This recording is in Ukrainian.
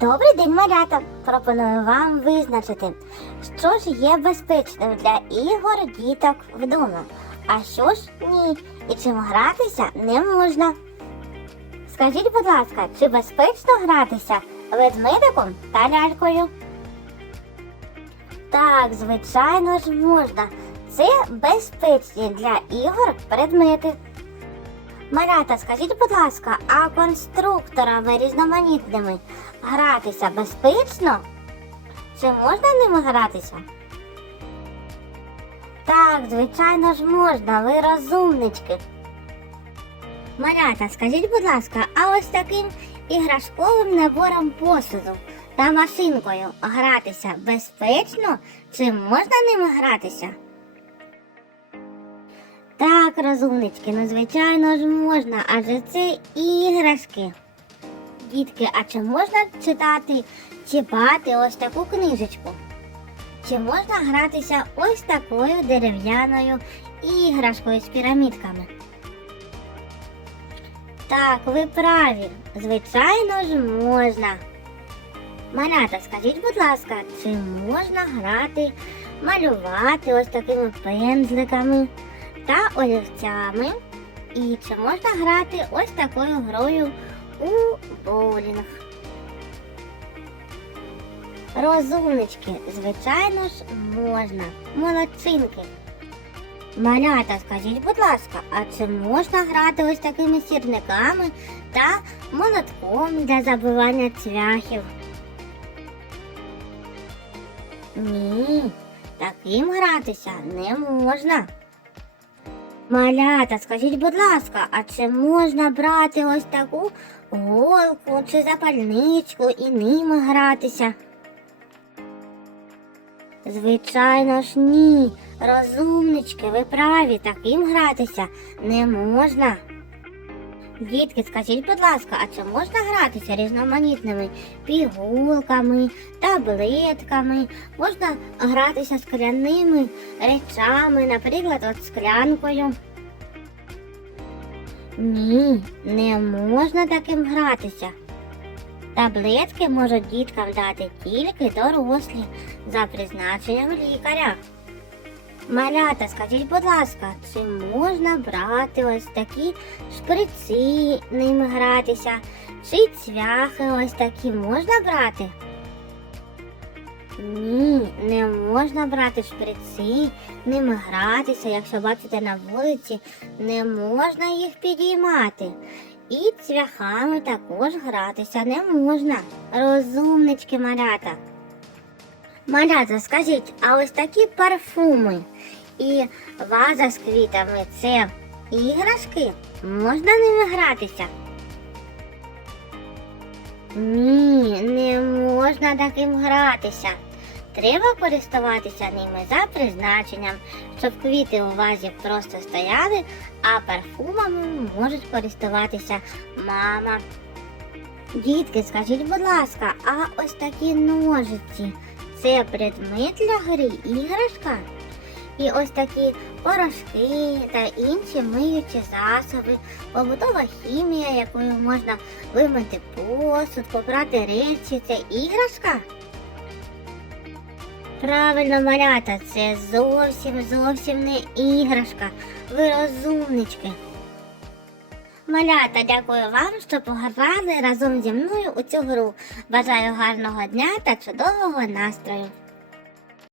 Добрий день, малята! Пропоную вам визначити, що ж є безпечним для ігор діток вдома, а що ж ні, і чим гратися не можна. Скажіть, будь ласка, чи безпечно гратися ведмедиком та лялькою? Так, звичайно ж можна. Це безпечні для ігор предмети. Малята, скажіть, будь ласка, а конструкторами різноманітними гратися безпечно? Чи можна ними гратися? Так, звичайно ж можна, ви розумнички. Малята, скажіть, будь ласка, а ось таким іграшковим набором посуду та машинкою гратися безпечно? Чи можна ними гратися? Так, розумнички, ну звичайно ж можна, адже це іграшки. Дітки, а чи можна читати, чіпати ось таку книжечку? Чи можна гратися ось такою дерев'яною іграшкою з пірамідками? Так, ви праві, звичайно ж можна. Малята, скажіть, будь ласка, чи можна грати, малювати ось такими пензликами? Та олівцями. І чи можна грати ось такою грою у боулінг? Розумнички, звичайно ж, можна. Молодчинки. Малята, скажіть, будь ласка, а чи можна грати ось такими сірниками та молотком для забивання цвяхів? Ні, таким гратися не можна. Малята, скажіть, будь ласка, а чи можна брати ось таку голку чи запальничку і ними гратися? Звичайно ж ні. Розумнички, ви праві, таким гратися не можна. Дітки, скажіть, будь ласка, а чи можна гратися різноманітними пігулками, таблетками? Можна гратися скляними речами, наприклад, от склянкою? Ні, не можна таким гратися. Таблетки можуть діткам дати тільки дорослі за призначенням лікаря. Малята, скажіть, будь ласка, чи можна брати ось такі шприци ними гратися? Чи цвяхи ось такі можна брати? Ні, не можна брати шприци, ними гратися, якщо бачите на вулиці, не можна їх підіймати. І цвяхами також гратися не можна. Розумнички малята. Малята, скажіть, а ось такі парфуми і ваза з квітами це іграшки? Можна ними гратися? Ні, не можна таким гратися. Треба користуватися ними за призначенням, щоб квіти у вазі просто стояли, а парфумами можуть користуватися мама. Дітки, скажіть, будь ласка, а ось такі ножиці це предмет для гри іграшка? І ось такі порошки та інші миючі засоби, побутова хімія, якою можна вимити посуд, попрати речі, це іграшка? Правильно, малята, це зовсім зовсім не іграшка. Ви розумнички. Малята, дякую вам, що пограли разом зі мною у цю гру. Бажаю гарного дня та чудового настрою.